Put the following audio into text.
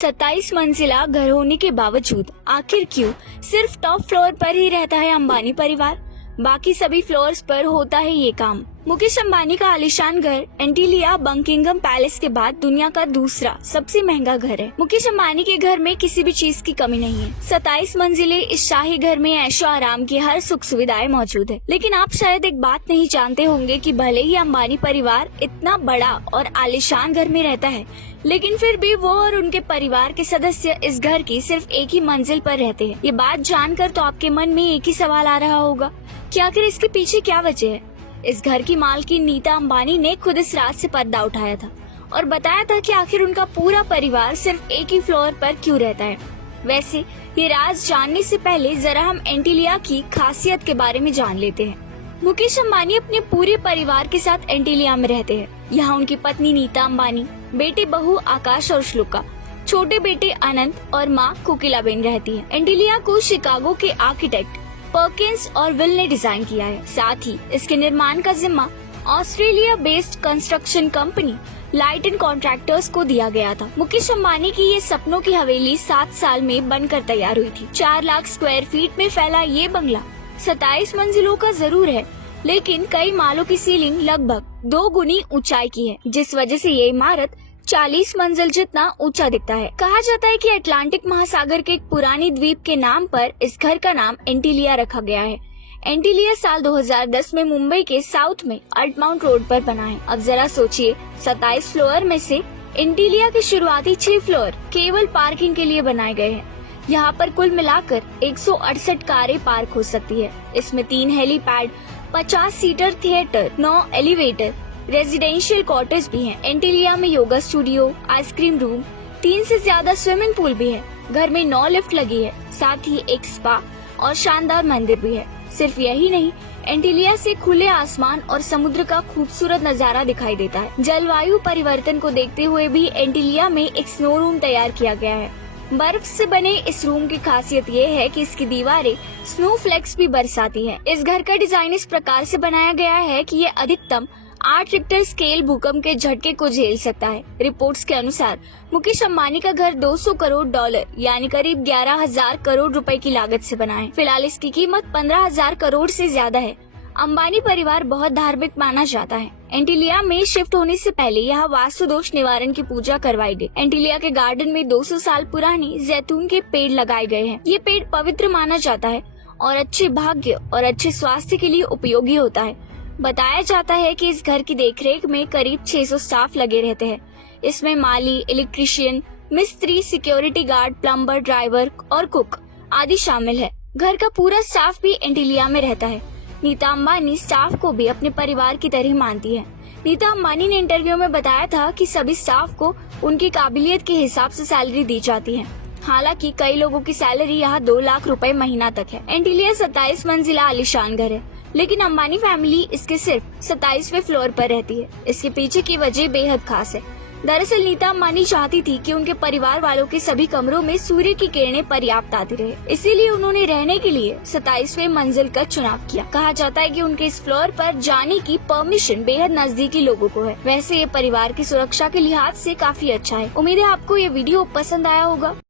27 मंजिला घर होने के बावजूद आखिर क्यों सिर्फ टॉप फ्लोर पर ही रहता है अंबानी परिवार? बाकी सभी फ्लोर्स पर होता है ये काम। मुकेश अंबानी का आलीशान घर एंटीलिया बकिंघम पैलेस के बाद दुनिया का दूसरा सबसे महंगा घर है। मुकेश अंबानी के घर में किसी भी चीज की कमी नहीं है। 27 मंजिले इस शाही घर में ऐशो आराम की हर सुख सुविधाएं मौजूद है। लेकिन आप शायद एक बात नहीं जानते होंगे कि भले ही अंबानी परिवार इतना बड़ा और आलीशान घर में रहता है, लेकिन फिर भी वो और उनके परिवार के सदस्य इस घर की सिर्फ एक ही मंजिल पर रहते हैं। ये बात जानकर तो आपके मन में एक ही सवाल आ रहा होगा कि आखिर इसके पीछे क्या वजह है। इस घर की मालकिन नीता अंबानी ने खुद इस राज से पर्दा उठाया था और बताया था कि आखिर उनका पूरा परिवार सिर्फ एक ही फ्लोर पर क्यों रहता है। वैसे ये राज जानने से पहले जरा हम एंटीलिया की खासियत के बारे में जान लेते हैं। मुकेश अंबानी अपने पूरे परिवार के साथ एंटीलिया में रहते हैं। यहाँ उनकी पत्नी नीता अंबानी, बेटे बहू आकाश और श्लोका, छोटे बेटे अनंत और माँ कोकिलाबेन रहती है। एंटीलिया को शिकागो के आर्किटेक्ट पर्किंस और विल ने डिजाइन किया है। साथ ही इसके निर्माण का जिम्मा Australia based construction company light and contractors को दिया गया था। मुकेश अंबानी की ये सपनों की हवेली 7 साल में बनकर तैयार हुई थी। 4 लाख स्क्वायर फीट में फैला ये बंगला 27 मंजिलों का जरूर है, लेकिन कई मालों की सीलिंग लगभग 2 गुनी ऊंचाई की है, जिस वजह से ये इमारत 40 मंजिल जितना ऊंचा दिखता है। कहा जाता है कि अटलांटिक महासागर के एक पुरानी द्वीप के नाम पर इस घर का नाम एंटीलिया रखा गया है। एंटीलिया साल 2010 में मुंबई के साउथ में अल्टमाउंट रोड पर बना है। अब जरा सोचिए, 27 फ्लोर में से एंटीलिया के शुरुआती 6 फ्लोर केवल पार्किंग के लिए बनाए गए हैं। यहाँ पर कुल मिलाकर 168 कारें पार्क हो सकती है। इसमें 3 helipad, 50 seater theatre, 9 elevator, residential quarters भी हैं। एंटीलिया में योगा स्टूडियो, आइसक्रीम रूम, 3 से ज्यादा स्विमिंग पूल भी है। घर में 9 लिफ्ट लगी है। साथ ही एक स्पा और शानदार मंदिर भी है। सिर्फ यही नहीं, एंटीलिया से खुले आसमान और समुद्र का खूबसूरत नजारा दिखाई देता है। जलवायु परिवर्तन को देखते हुए भी एंटीलिया में एक स्नो रूम तैयार किया गया है। बर्फ से बने इस रूम की खासियत ये है कि इसकी दीवारें स्नो फ्लेक्स भी बरसाती हैं। इस घर का डिजाइन इस प्रकार से बनाया गया है कि ये अधिकतम 8 रिक्टर स्केल भूकंप के झटके को झेल सकता है। रिपोर्ट्स के अनुसार मुकेश अंबानी का घर 200 करोड़ डॉलर यानी करीब 11,000 करोड़ रुपए की लागत से बना है। फिलहाल इसकी कीमत 15,000 करोड़ से ज्यादा है। अंबानी परिवार बहुत धार्मिक माना जाता है। एंटीलिया में शिफ्ट होने से पहले यहाँ वास्तु दोष निवारण की पूजा करवाई गई। एंटीलिया के गार्डन में 200 साल पुरानी जैतून के पेड़ लगाए गए हैं। ये पेड़ पवित्र माना जाता है और अच्छे भाग्य और अच्छे स्वास्थ्य के लिए उपयोगी होता है। बताया जाता है कि इस घर की देखरेख में करीब 600 स्टाफ लगे रहते हैं। इसमें माली, इलेक्ट्रीशियन, मिस्त्री, सिक्योरिटी गार्ड, प्लम्बर, ड्राइवर और कुक आदि शामिल है। घर का पूरा स्टाफ भी एंटीलिया में रहता है। नीता अंबानी स्टाफ को भी अपने परिवार की तरह मानती है। नीता अंबानी ने इंटरव्यू में बताया था कि सभी स्टाफ को उनकी काबिलियत के हिसाब से सैलरी दी जाती है। हालांकि कई लोगों की सैलरी यहाँ 2 लाख रुपए महीना तक है। एंटीलिया 27 मंजिला आलीशान घर है, लेकिन अंबानी फैमिली इसके सिर्फ 27वें फ्लोर पर रहती है। इसके पीछे की वजह बेहद खास है। दरअसल नीता अंबानी चाहती थी कि उनके परिवार वालों के सभी कमरों में सूर्य की किरणें पर्याप्त आती रहे, इसीलिए उन्होंने रहने के लिए 27वें मंजिल का चुनाव किया। कहा जाता है कि उनके इस फ्लोर पर जाने की परमिशन बेहद नजदीकी लोगों को है। वैसे ये परिवार की सुरक्षा के लिहाज से काफी अच्छा है। उम्मीद है आपको ये वीडियो पसंद आया होगा।